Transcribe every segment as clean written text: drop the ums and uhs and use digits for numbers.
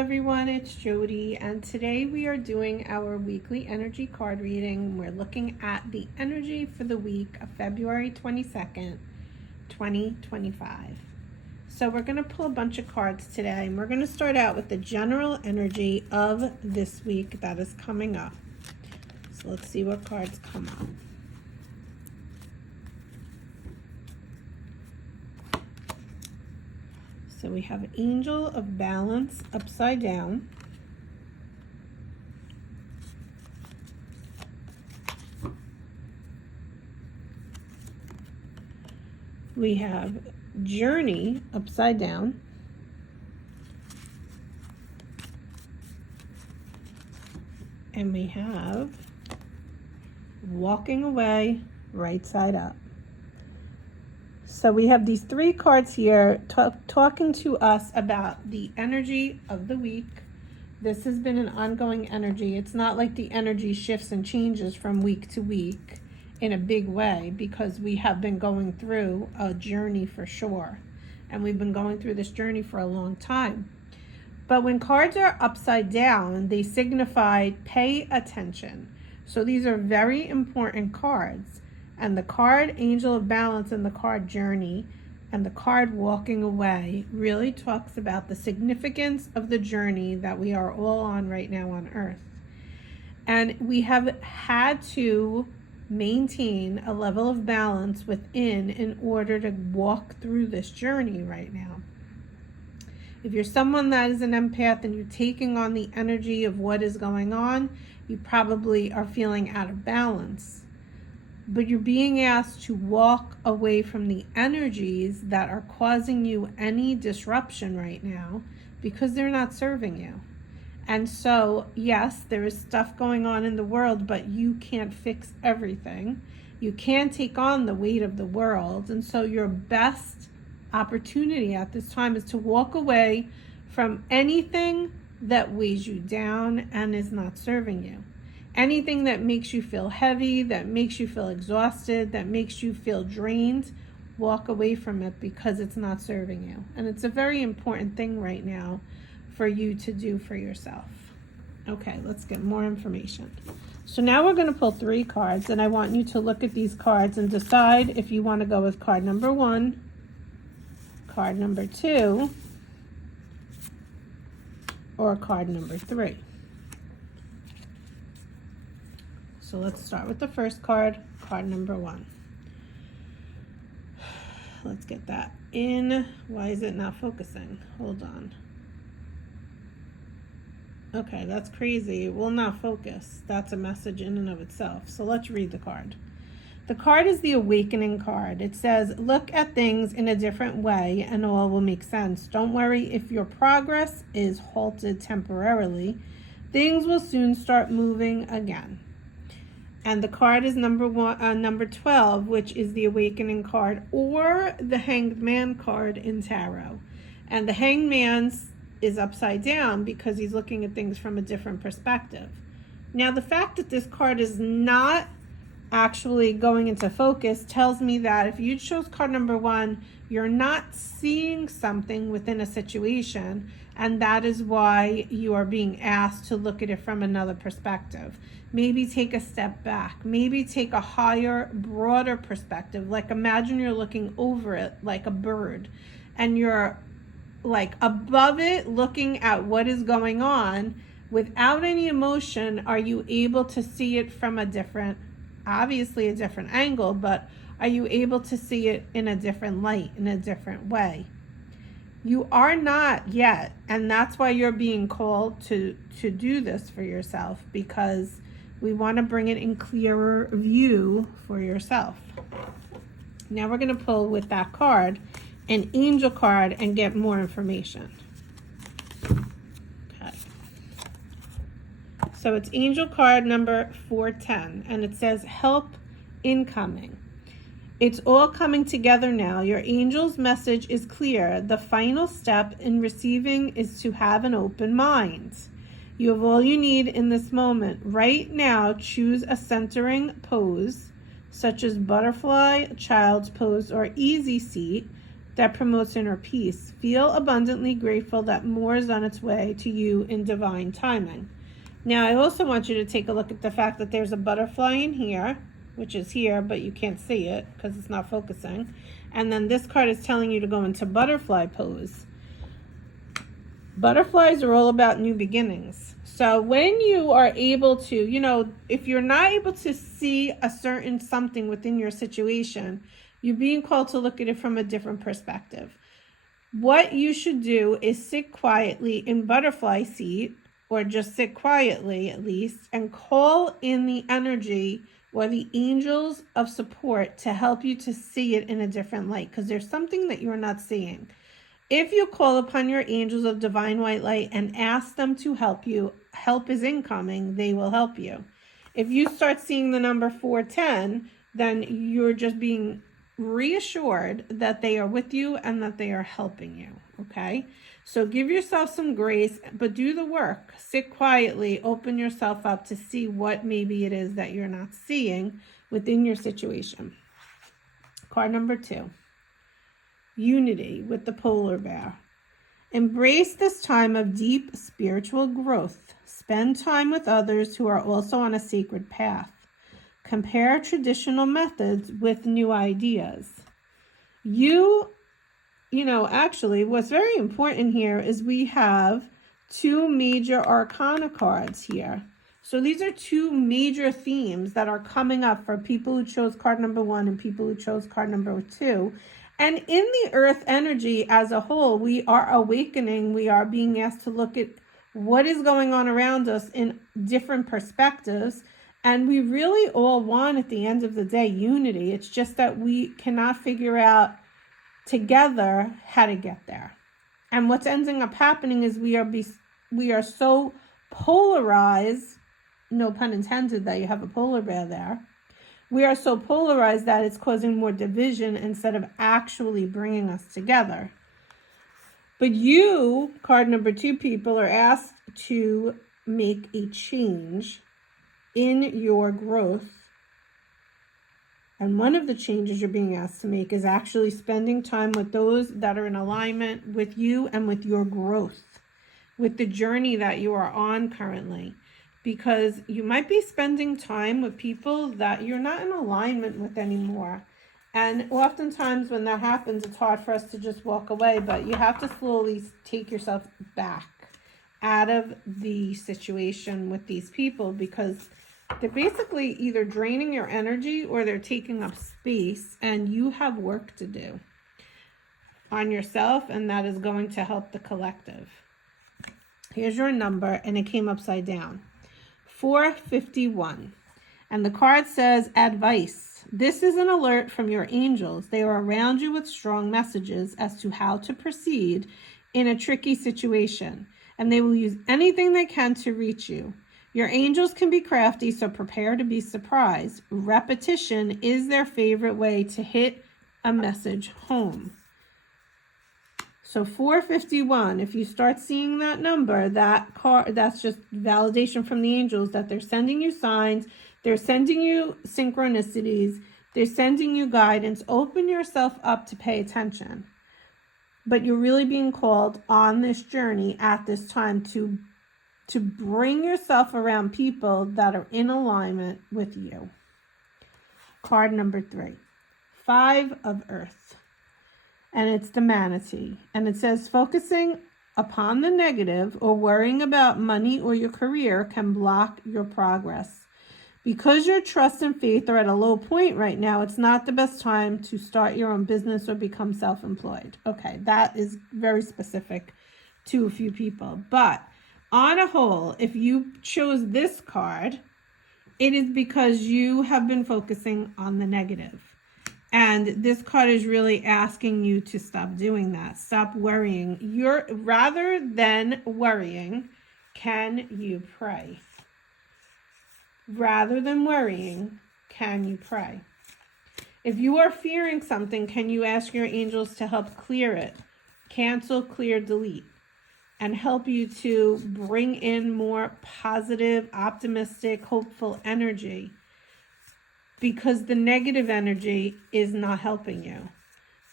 everyone, it's Jody, and today we are doing our weekly energy card reading. We're looking at the energy for the week of February 22nd, 2025. So we're going to pull a bunch of cards today, and we're going to start out with the general energy of this week that is coming up. So let's see what cards come up. So we have Angel of Balance upside down. We have Journey upside down. And we have Walking Away right side up. So we have these three cards here talking to us about the energy of the week. This has been an ongoing energy. It's not like the energy shifts and changes from week to week in a big way, because we have been going through a journey for sure. And we've been going through this journey for a long time. But when cards are upside down, they signify pay attention. So these are very important cards. And the card Angel of Balance and the card Journey and the card Walking Away really talks about the significance of the journey that we are all on right now on Earth. And we have had to maintain a level of balance within in order to walk through this journey right now. If you're someone that is an empath and you're taking on the energy of what is going on, you probably are feeling out of balance. But you're being asked to walk away from the energies that are causing you any disruption right now because they're not serving you. And so, yes, there is stuff going on in the world, but you can't fix everything. You can't take on the weight of the world. And so your best opportunity at this time is to walk away from anything that weighs you down and is not serving you. Anything that makes you feel heavy, that makes you feel exhausted, that makes you feel drained, walk away from it because it's not serving you. And it's a very important thing right now for you to do for yourself. Okay, let's get more information. So now we're going to pull three cards, and I want you to look at these cards and decide if you want to go with card number 1, card number 2, or card number 3. So let's start with the first card, card number 1. Let's get that in. Why is it not focusing? Hold on. Okay, that's crazy. It will not focus. That's a message in and of itself. So let's read the card. The card is the Awakening card. It says, look at things in a different way and all will make sense. Don't worry if your progress is halted temporarily. Things will soon start moving again. And the card is number 12, which is the Awakening card, or the Hanged Man card in tarot. And the Hanged Man is upside down because he's looking at things from a different perspective. Now, the fact that this card is not actually going into focus tells me that if you chose card number 1, you're not seeing something within a situation, and that is why you are being asked to look at it from another perspective. Maybe take a step back. Maybe take a higher, broader perspective. Like imagine you're looking over it like a bird, and you're like above it looking at what is going on without any emotion. Are you able to see it from a different, obviously a different angle, but are you able to see it in a different light, in a different way? You are not yet, and that's why you're being called to do this for yourself, because we want to bring it in clearer view for yourself. Now we're going to pull with that card an Angel card and get more information. Okay. So it's Angel card number 410, and it says help incoming. It's all coming together now. Your angel's message is clear. The final step in receiving is to have an open mind. You have all you need in this moment. Right now, choose a centering pose, such as butterfly, child's pose, or easy seat. that promotes inner peace. Feel abundantly grateful that more is on its way to you in divine timing. Now, I also want you to take a look at the fact that there's a butterfly in here, which is here, but you can't see it because it's not focusing. And then this card is telling you to go into butterfly pose. Butterflies are all about new beginnings. So when you are able to, if you're not able to see a certain something within your situation, you're being called to look at it from a different perspective. What you should do is sit quietly in butterfly seat, or just sit quietly at least, and call in the energy or the angels of support to help you to see it in a different light, because there's something that you're not seeing. If you call upon your angels of divine white light and ask them to help you, help is incoming, they will help you. If you start seeing the number 410, then you're just being reassured that they are with you and that they are helping you, okay? So give yourself some grace, but do the work. Sit quietly, open yourself up to see what maybe it is that you're not seeing within your situation. Card number 2. Unity with the polar bear. Embrace this time of deep spiritual growth. Spend time with others who are also on a sacred path. Compare traditional methods with new ideas. Actually, what's very important here is we have 2 major arcana cards here. So these are 2 major themes that are coming up for people who chose card number 1 and people who chose card number 2. And in the earth energy as a whole, we are awakening. We are being asked to look at what is going on around us in different perspectives. And we really all want, at the end of the day, unity. It's just that we cannot figure out together how to get there. And what's ending up happening is we are so polarized, no pun intended that you have a polar bear there. We are so polarized that it's causing more division instead of actually bringing us together. But you, card number 2 people, are asked to make a change in your growth. And one of the changes you're being asked to make is actually spending time with those that are in alignment with you and with your growth, with the journey that you are on currently. Because you might be spending time with people that you're not in alignment with anymore. And oftentimes when that happens, it's hard for us to just walk away, but you have to slowly take yourself back out of the situation with these people, because they're basically either draining your energy or they're taking up space, and you have work to do on yourself, and that is going to help the collective. Here's your number, and it came upside down. 451. And the card says, advice. This is an alert from your angels. They are around you with strong messages as to how to proceed in a tricky situation, and they will use anything they can to reach you. Your angels can be crafty, so prepare to be surprised. Repetition is their favorite way to hit a message home. So 451, if you start seeing that number, that's just validation from the angels that they're sending you signs, they're sending you synchronicities, they're sending you guidance. Open yourself up to pay attention. But you're really being called on this journey at this time to bring yourself around people that are in alignment with you. Card number 3, 5 of Earth. And it's the manatee. And it says, focusing upon the negative or worrying about money or your career can block your progress. Because your trust and faith are at a low point right now, it's not the best time to start your own business or become self-employed. Okay, that is very specific to a few people. But on a whole, if you chose this card, it is because you have been focusing on the negative. And this card is really asking you to stop doing that. Stop worrying. Rather than worrying, can you pray? Rather than worrying, can you pray? If you are fearing something, can you ask your angels to help clear it? Cancel, clear, delete. And help you to bring in more positive, optimistic, hopeful energy. Because the negative energy is not helping you.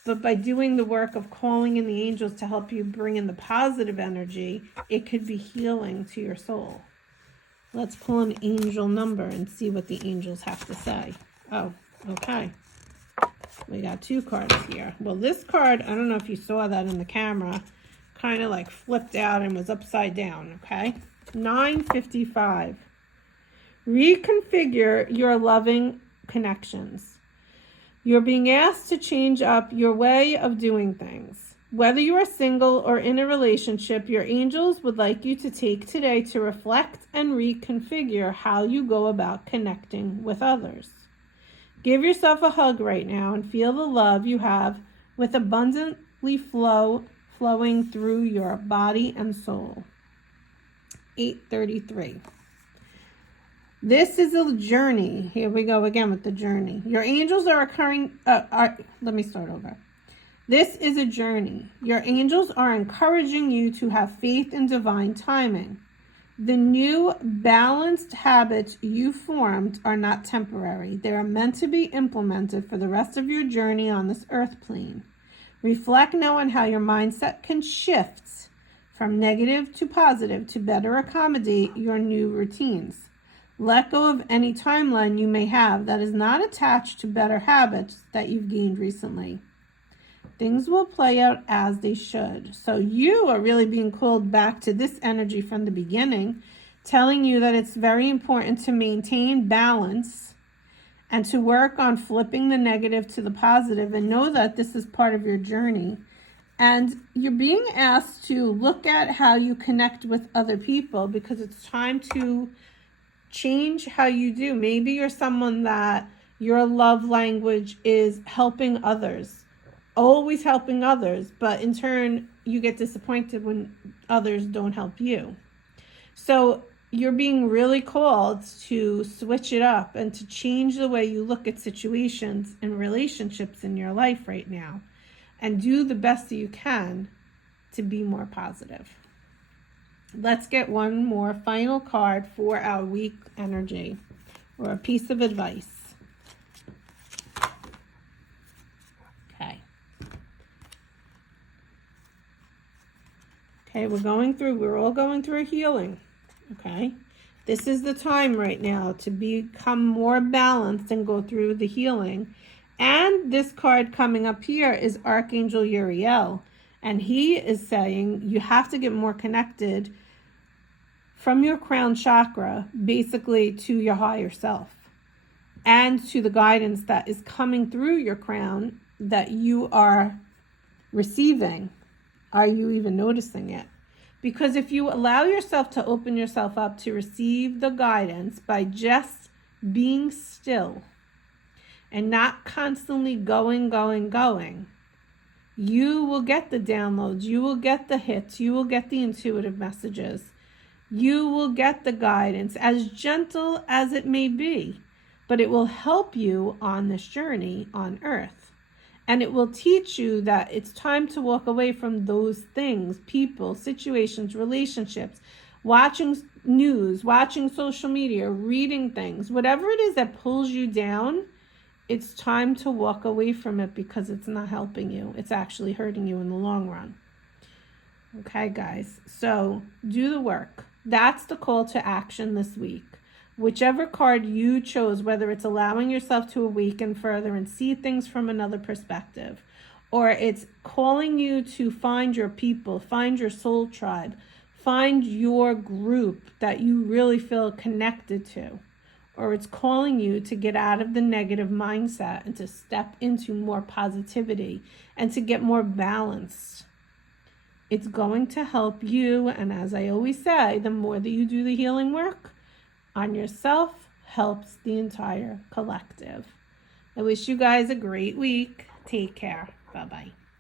But by doing the work of calling in the angels to help you bring in the positive energy, it could be healing to your soul. Let's pull an angel number and see what the angels have to say. Oh, okay. We got 2 cards here. Well, this card, I don't know if you saw that in the camera, kind of like flipped out and was upside down, okay? 955. Reconfigure your loving connections. You're being asked to change up your way of doing things. Whether you are single or in a relationship, your angels would like you to take today to reflect and reconfigure how you go about connecting with others. Give yourself a hug right now and feel the love you have with abundantly flowing through your body and soul. 833. This is a journey. Here we go again with the journey. Your angels let me start over. This is a journey. Your angels are encouraging you to have faith in divine timing. The new balanced habits you formed are not temporary. They are meant to be implemented for the rest of your journey on this earth plane. Reflect now on how your mindset can shift from negative to positive to better accommodate your new routines. Let go of any timeline you may have that is not attached to better habits that you've gained recently. Things will play out as they should. So you are really being called back to this energy from the beginning, telling you that it's very important to maintain balance and to work on flipping the negative to the positive, and know that this is part of your journey. And you're being asked to look at how you connect with other people, because it's time to change how you do. Maybe you're someone that your love language is helping others, always helping others, but in turn you get disappointed when others don't help you. So you're being really called to switch it up and to change the way you look at situations and relationships in your life right now, and do the best that you can to be more positive. Let's get one more final card for our week energy, or a piece of advice. Okay, we're all going through a healing. Okay, this is the time right now to become more balanced and go through the healing. And this card coming up here is Archangel Uriel. And he is saying you have to get more connected from your crown chakra, basically to your higher self, and to the guidance that is coming through your crown that you are receiving. Are you even noticing it? Because if you allow yourself to open yourself up to receive the guidance by just being still and not constantly going, you will get the downloads, you will get the hits, you will get the intuitive messages, you will get the guidance, as gentle as it may be, but it will help you on this journey on earth. And it will teach you that it's time to walk away from those things, people, situations, relationships, watching news, watching social media, reading things, whatever it is that pulls you down. It's time to walk away from it, because it's not helping you. It's actually hurting you in the long run. Okay, guys. So do the work. That's the call to action this week. Whichever card you chose, whether it's allowing yourself to awaken further and see things from another perspective, or it's calling you to find your people, find your soul tribe, find your group that you really feel connected to, or it's calling you to get out of the negative mindset and to step into more positivity and to get more balanced. It's going to help you. And as I always say, the more that you do the healing work on yourself, helps the entire collective. I wish you guys a great week. Take care. Bye-bye.